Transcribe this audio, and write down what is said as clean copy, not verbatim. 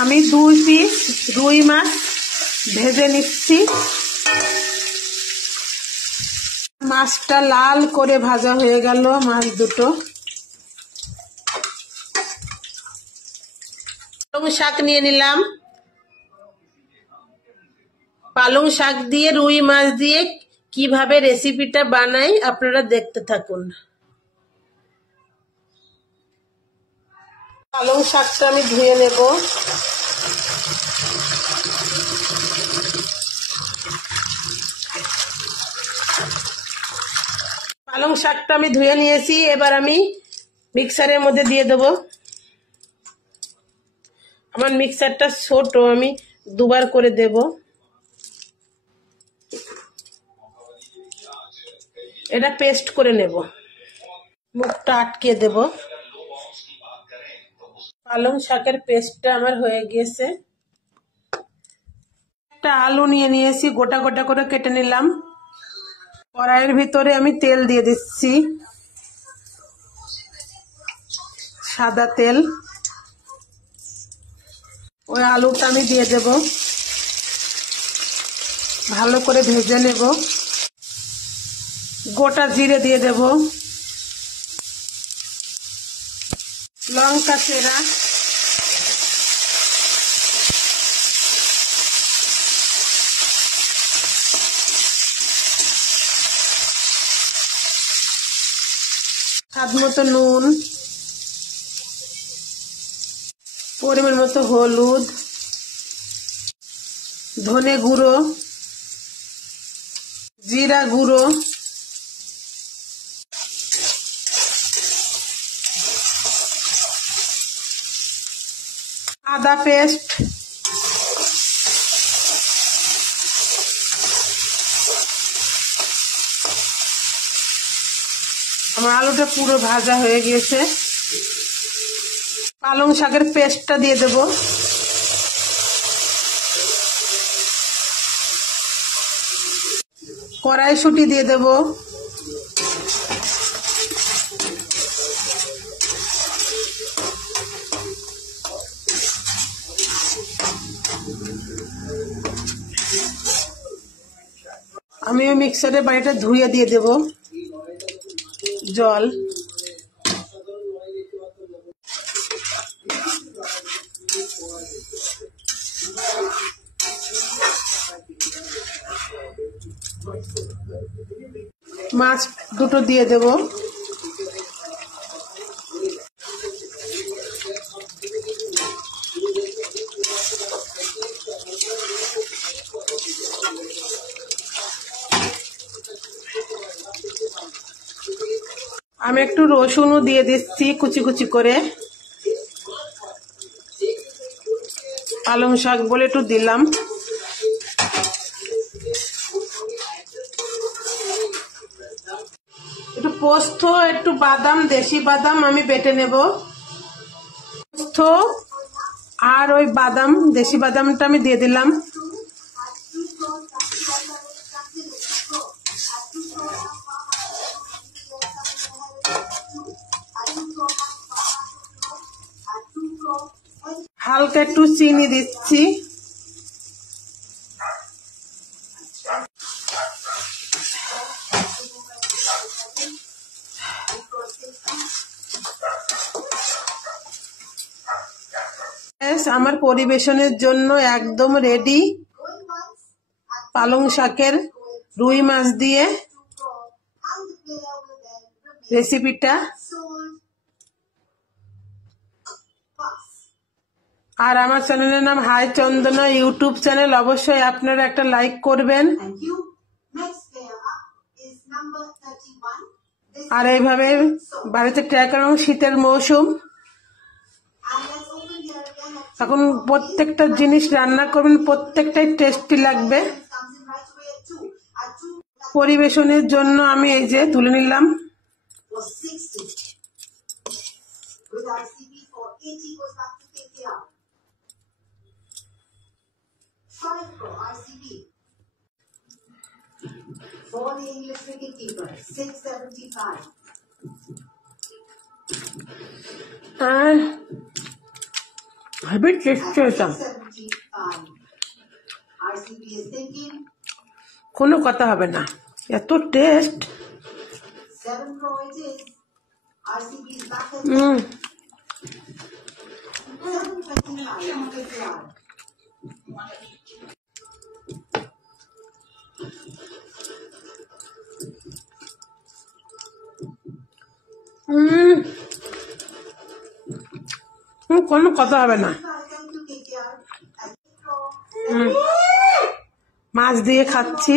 আমি 2 পিস রুই মাছ ভেজে নিচ্ছি। মাছটা লাল করে ভাজা হয়ে গেল। মাছ দুটো। পালং শাক নিয়ে নিলাম। পালং শাক দিয়ে রুই মাছ দিয়ে কিভাবে রেসিপিটা বানাই আপনারা দেখতে থাকুন। পালং শাকটা আমি ধুয়ে নেব। পালং শাকটা আমি ধুয়ে নিয়েছি। এবার আমি মিক্সারের মধ্যে দিয়ে দেব। আমার মিক্সারটা ছোট, আমি দুবার করে দেব। এটা পেস্ট করে নেব। মুখটা আটকে দেব। পালং শাকের পেস্টটা আমার হয়ে গেছে। একটা আলু নিয়ে নিয়েছি, গোটা গোটা করে কেটে নিলাম। কড়াইয়ের ভিতরে আমি তেল দিয়ে দিচ্ছি, সাদা তেল। ওই আলুটা আমি দিয়ে দেব, ভালো করে ভেজে নেব। গোটা জিরে দিয়ে দেব, লঙ্কা চেরা, স্বাদ মতো নুন, পরিমাণ মতো হলুদ, ধনে গুঁড়ো, জিরা গুঁড়ো, আদা পেস্ট, আমার আলুটা পুরো ভাজা হয়ে গিয়েছে। পালং শাকের পেস্টটা দিয়ে দেব। কড়াইশুঁটি দিয়ে দেব, আমি ওই মিক্সারের বাড়িটা ধুয়ে দিয়ে দেব জল। মাছ দুটো দিয়ে দেব। আমি একটু রসুনও দিয়ে দিচ্ছি কুচি কুচি করে। পালং শাক বলে একটু দিলাম। একটু পোস্ত, একটু বাদাম, দেশি বাদাম আমি বেটে নেব। পোস্ত আর ওই বাদাম, দেশি বাদামটা আমি দিয়ে দিলাম। হালকা একটু চিনি দিচ্ছি। আমার পরিবেশনের জন্য একদম রেডি পালং শাকের রুই মাছ দিয়ে রেসিপিটা। আর আমার চ্যানেলের নাম হাই চন্দনা ইউটিউব চ্যানেল। অবশ্যই আপনারা একটা লাইক করবেন। আর এইভাবে বাড়িতে ট্রাই করুন। শীতের মৌসুম, এখন প্রত্যেকটা জিনিস রান্না করবেন, প্রত্যেকটাই টেস্টি লাগবে। পরিবেশনের জন্য আমি এই যে তুলে নিলাম। For the English wicketkeeper, 675. Heavy tasty এটা, কোনো কথা হবে না, এত টেস্ট। কোনো কথা হবে না। মাছ দিয়ে খাচ্ছি।